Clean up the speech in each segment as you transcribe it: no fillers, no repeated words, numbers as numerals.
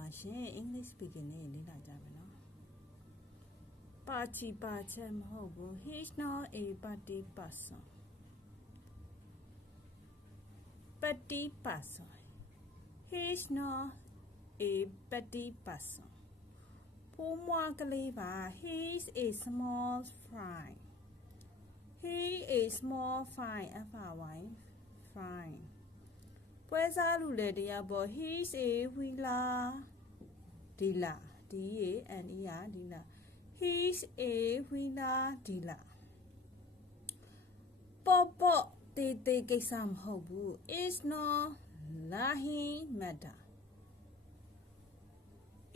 machine English speaking နဲ့လေ့လာကြမယ်နော်ပါချီပါချက်မဟုတ်ဘူး he is not a party person he is not a party person ဖိုးမွားကလေးပါ he is a small fry he is small fry fry fry ပွဲစားလူလေတရားပေါ် he is a wheeler dealer D-A-N-E-R dealer he is a wheeler dealer ပေါ့ပေါ့တေးတေးကိစ္စမဟုတ်ဘူး is not laughing matter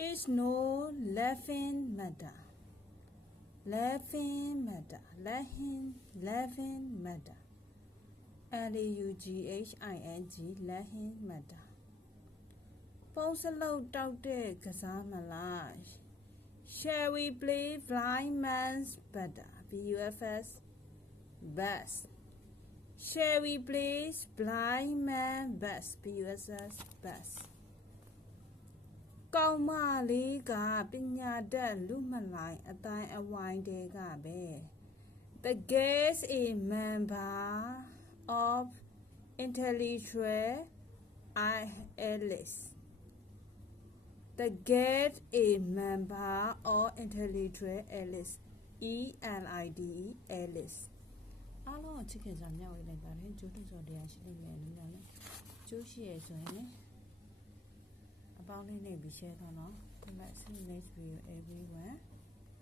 is no laughing matter laughing matter L-A-U-G-H-I-N-G laughing matter ပုံစလုံးတောက်တဲ့ကစားမလား Shall we play blind man's butter B-U-F-S bus Shall we play blind man bus B-U-S-S bus ကောင်းမလေးကပညာတတ်လူမလိုက်အတိုင်းအဝိုင်းတဲကပဲ The guest a member of intellectual Alice The guest a member of intellectual Alice E-L-I-D-E Alice အားလုံးချစ်ခင်စွာမျှဝေလိုက်ပါတယ်ကျိုးတူစောတရားရှိလိမ့်မယ်လို့လည်းကျိုးရှိရဆိုရင်လည်းအပေါင်းလေးနဲ့ပြီး share တော့နော် Let's see next video everyone